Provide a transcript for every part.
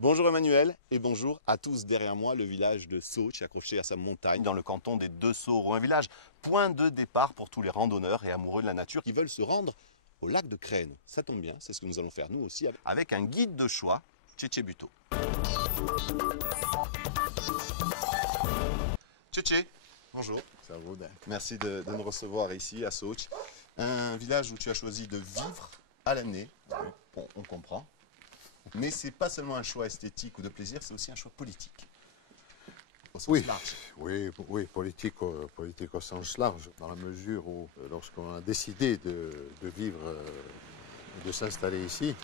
Bonjour Emmanuel et bonjour à tous. Derrière moi, le village de Sauch, accroché à sa montagne dans le canton des Deux-Sauros. Un village point de départ pour tous les randonneurs et amoureux de la nature qui veulent se rendre au lac de Crène. Ça tombe bien, c'est ce que nous allons faire nous aussi avec un guide de choix, Tchétché Buteau. Tchétché, bonjour. Ça vaut d'un. Merci de nous recevoir ici à Sauch. Un village où tu as choisi de vivre à l'année. Bon, on comprend. Mais ce n'est pas seulement un choix esthétique ou de plaisir, c'est aussi un choix politique. Au sens large. Oui, politique au sens large, dans la mesure où, lorsqu'on a décidé de vivre, de s'installer ici,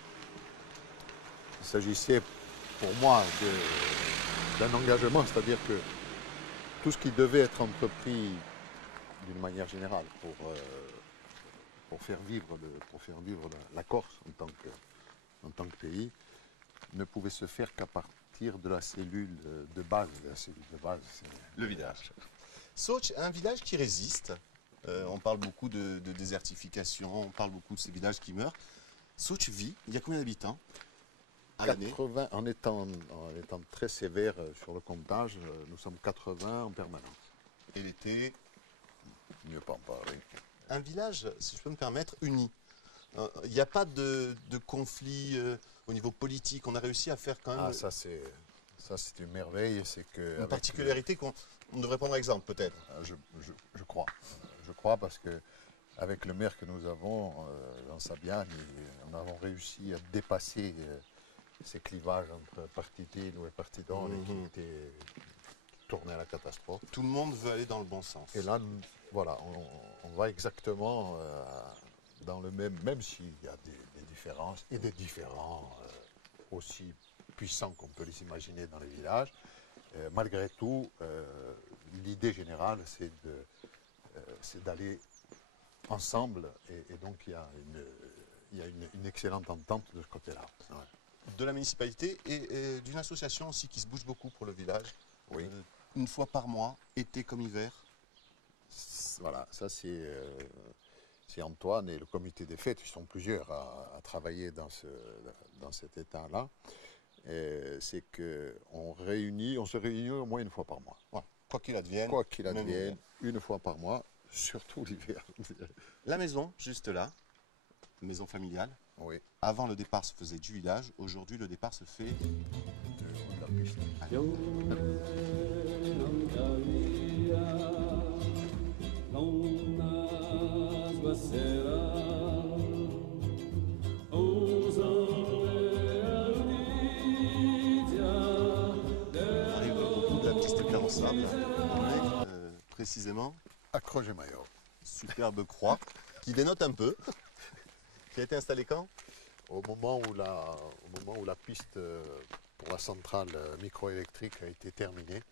il s'agissait pour moi d'un engagement, c'est-à-dire que tout ce qui devait être entrepris d'une manière générale pour faire vivre la Corse en tant que pays, ne pouvait se faire qu'à partir de la cellule de base. Le village. Sauch, un village qui résiste. On parle beaucoup de désertification, on parle beaucoup de ces villages qui meurent. Sauch vit, il y a combien d'habitants à l'année? 80, en étant très sévère sur le comptage, nous sommes 80 en permanence. Et l'été? Mieux pas en parler. Un village, si je peux me permettre, uni. Il n'y a pas de conflit au niveau politique. On a réussi à faire quand même... Ah, ça c'est une merveille. C'est que une particularité qu'on devrait prendre exemple, peut-être. Je crois. Je crois parce que avec le maire que nous avons, Jean Sabian, nous avons réussi à dépasser ces clivages entre parti Dino et parti Don qui tournaient à la catastrophe. Tout le monde veut aller dans le bon sens. Et là, voilà, on va exactement... dans le même s'il y a des différences et des différends aussi puissants qu'on peut les imaginer dans les villages, malgré tout, l'idée générale, c'est d'aller ensemble et donc il y a une excellente entente de ce côté-là. Ouais. De la municipalité et d'une association aussi qui se bouge beaucoup pour le village. Oui. Une fois par mois, été comme hiver. Voilà, ça c'est Antoine et le comité des fêtes, ils sont plusieurs à travailler dans cet état-là. C'est qu'on se réunit au moins une fois par mois. Ouais. Quoi qu'il advienne. Quoi qu'il advienne, une fois par mois, surtout l'hiver. La maison, juste là, maison familiale. Oui. Avant, le départ se faisait du village. Aujourd'hui, le départ se fait de la piste. Précisément à Croget-Maillot. Superbe croix qui dénote un peu. Qui a été installée quand? Au moment où la piste pour la centrale microélectrique a été terminée.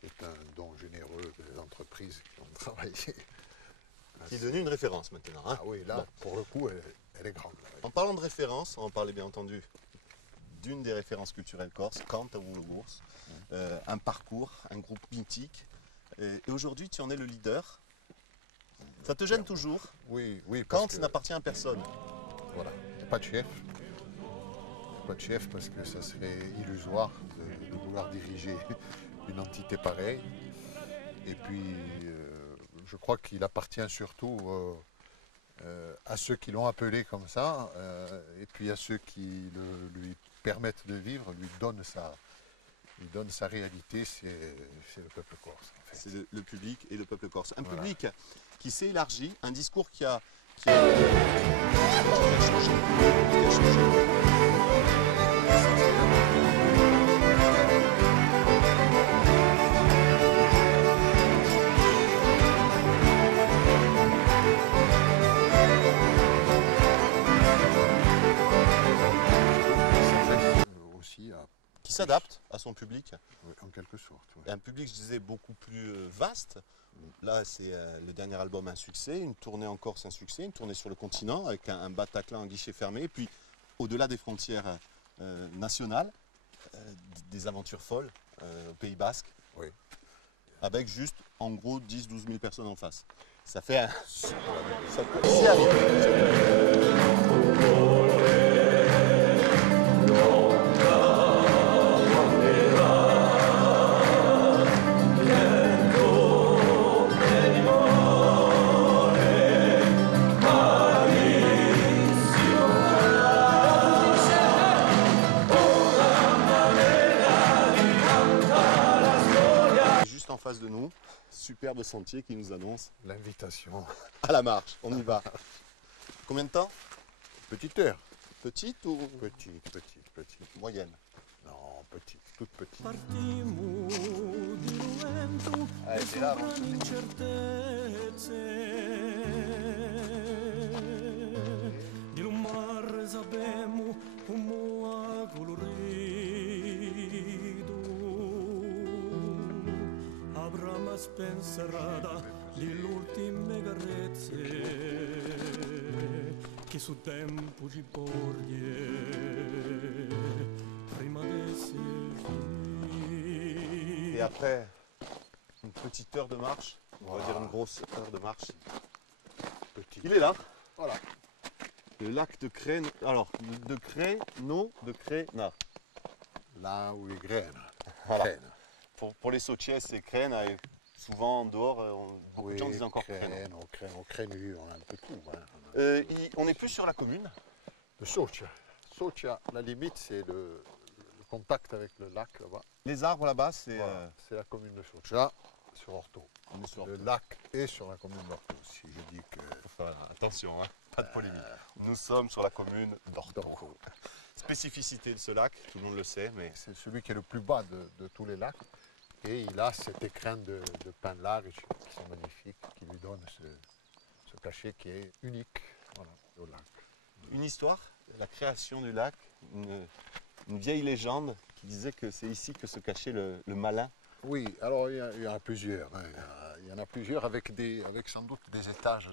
C'est un don généreux des entreprises qui ont travaillé. Qui est devenue une référence maintenant. Hein? Ah oui, là, pour le coup, elle est grande. Là, oui. En parlant de référence, on va parler bien entendu d'une des références culturelles corses, Kant à Woulogours. Un parcours, un groupe mythique. Et aujourd'hui, tu en es le leader. Ça te gêne toujours? Oui. Kant n'appartient à personne. Voilà, il n'y a pas de chef. Pas de chef parce que ça serait illusoire de vouloir diriger une entité pareille. Et puis, je crois qu'il appartient surtout à ceux qui l'ont appelé comme ça, et puis à ceux qui lui permettent de vivre, lui donnent sa réalité, c'est le peuple corse. En fait. C'est le public et le peuple corse. Un public qui s'est élargi, un discours qui a changé. Qui s'adapte à son public. Oui, en quelque sorte. Oui. Et un public, je disais, beaucoup plus vaste. Là, c'est le dernier album un succès, une tournée en Corse un succès, une tournée sur le continent avec un Bataclan en guichet fermé. Et puis, au-delà des frontières nationales, des aventures folles au Pays Basque. Oui. Avec juste, en gros, 10-12 000 personnes en face. Ça fait un... C'est arrivé. en face de nous. Superbe sentier qui nous annonce L'invitation. à la marche. On y va. Combien de temps? Petite heure. Petite ou Petite. moyenne? Non, petite, toute petite. Partimmo diluento Allez, c'est là. sopra l'incertezze di un mare sapemmo come a colorido avrà ma spenserata di l'ultime carezze che su tempo ci porge prima di Et après une petite heure de marche, on va dire une grosse heure de marche, Petite. il est là. Voilà. Le lac de Crène. Alors, de Créna. Là où les graines. Voilà. Crène. Pour les sautiers, c'est Crène. Et souvent en dehors, beaucoup de gens disent encore Crène. On crène, on a un peu tout. Hein. On n'est plus sur la commune. Le Socia. Socia, la limite, c'est le contact avec le lac là-bas. Les arbres là-bas, c'est. Voilà, c'est la commune de Socia, sur Orto. On est sur Le lac est sur la commune d'Orto. Si je dis que attention, hein, pas de polémique. Nous sommes sur la commune d'Orto. d'Orto, Spécificité de ce lac, tout le monde le sait, mais c'est celui qui est le plus bas de tous les lacs. Et il a cet écrin de pin large qui sont magnifiques, qui lui donne ce cachet qui est unique, voilà, au lac. une histoire, la création du lac, une vieille légende qui disait que c'est ici que se cachait le malin. Oui, alors il y en a plusieurs. Hein. Il y en a plusieurs avec sans doute des étages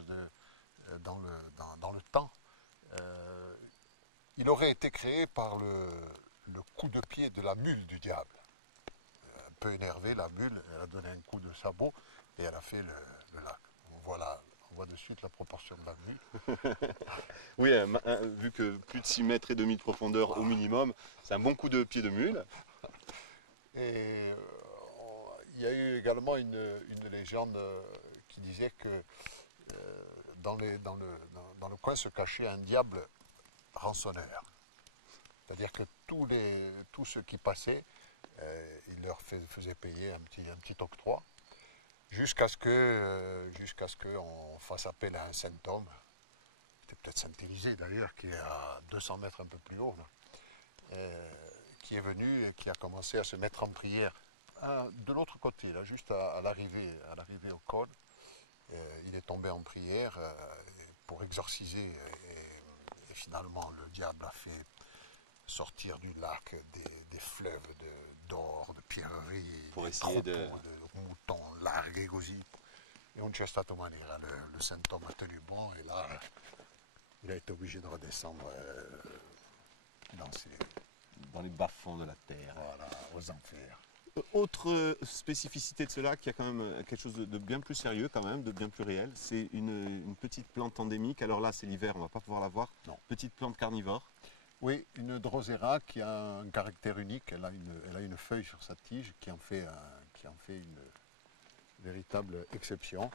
dans le temps. Il aurait été créé par le coup de pied de la mule du diable. Un peu énervée, la mule, elle a donné un coup de sabot et elle a fait le lac. On voit de suite la proportion de la mule. Oui, vu que plus de 6 mètres et demi de profondeur au minimum, c'est un bon coup de pied de mule. Et il y a eu également une légende qui disait que dans le coin se cachait un diable rançonneur. C'est-à-dire que tous ceux qui passaient, il leur faisait payer un petit octroi jusqu'à ce qu'on fasse appel à un saint homme, c'était peut-être Saint Élisée d'ailleurs, qui est à 200 mètres un peu plus haut, là, qui est venu et qui a commencé à se mettre en prière. De l'autre côté, là, juste à l'arrivée au col, il est tombé en prière pour exorciser et finalement le diable a fait sortir du lac des fleuves d'or, de pierreries, Pour des essayer troupeaux de moutons largués così. Et non c'è stato maniera, le saint homme a tenu bon et là il a été obligé de redescendre Dans les bas-fonds de la terre. voilà, aux enfers. Autre spécificité de ce lac, il y a quand même quelque chose de bien plus sérieux, quand même, de bien plus réel. C'est une petite plante endémique. Alors là, c'est l'hiver, on ne va pas pouvoir la voir. Non. Petite plante carnivore. Oui, une drosera qui a un caractère unique. Elle a une feuille sur sa tige qui en fait une véritable exception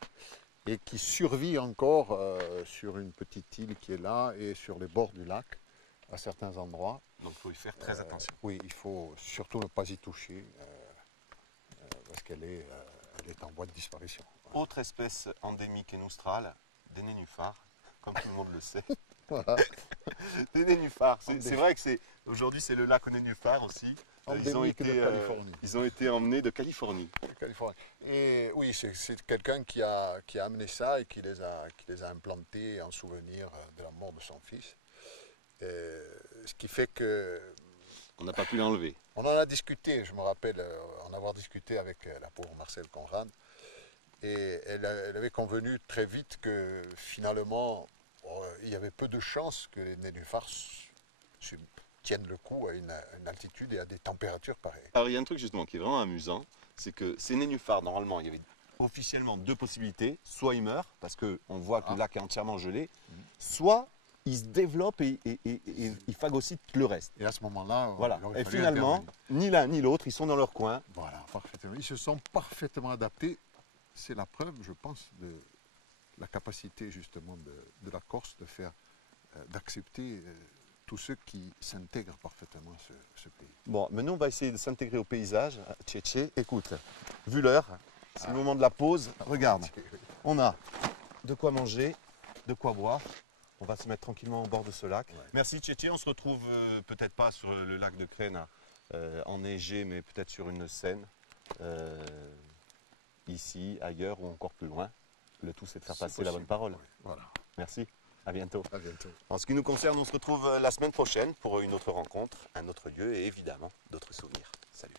et qui survit encore sur une petite île qui est là et sur les bords du lac à certains endroits. Donc il faut y faire très attention. Oui, il faut surtout ne pas y toucher parce qu'elle est en voie de disparition. Autre espèce endémique et nostrale, des nénuphars, comme tout le monde le sait. Voilà. Des nénuphars. C'est vrai que aujourd'hui c'est le lac aux nénuphars aussi. Endémique de Californie. Ils ont été emmenés de Californie. Californie. Et oui, c'est quelqu'un qui a amené ça et qui les a implantés en souvenir de la mort de son fils. Ce qui fait que... On n'a pas pu l'enlever. On en a discuté, je me rappelle en avoir discuté avec la pauvre Marcel Conrad. Et elle avait convenu très vite que finalement, il y avait peu de chances que les nénuphars tiennent le coup à une altitude et à des températures pareilles. Alors il y a un truc justement qui est vraiment amusant, c'est que ces nénuphars, normalement, il y avait officiellement deux possibilités. Soit ils meurent, parce qu'on voit que le lac est entièrement gelé, soit ils se développent et ils phagocytent le reste. Et à ce moment-là, voilà. il aurait Et fallu finalement, intervenir. ni l'un ni l'autre, ils sont dans leur coin. Voilà, parfaitement. Ils se sont parfaitement adaptés. C'est la preuve, je pense, de la capacité justement de la Corse d'accepter tous ceux qui s'intègrent parfaitement à ce pays. Bon, maintenant on va essayer de s'intégrer au paysage. Tchétché, écoute, vu l'heure, C'est le moment de la pause. Regarde, on a de quoi manger, de quoi boire. On va se mettre tranquillement au bord de ce lac. Ouais. Merci Tchétché, on se retrouve peut-être pas sur le lac de Crène enneigé, mais peut-être sur une Seine, ici, ailleurs ou encore plus loin. Le tout c'est de faire passer la bonne parole. Ouais. Voilà. Merci, à bientôt. À bientôt. En ce qui nous concerne, on se retrouve la semaine prochaine pour une autre rencontre, un autre lieu et évidemment d'autres souvenirs. Salut.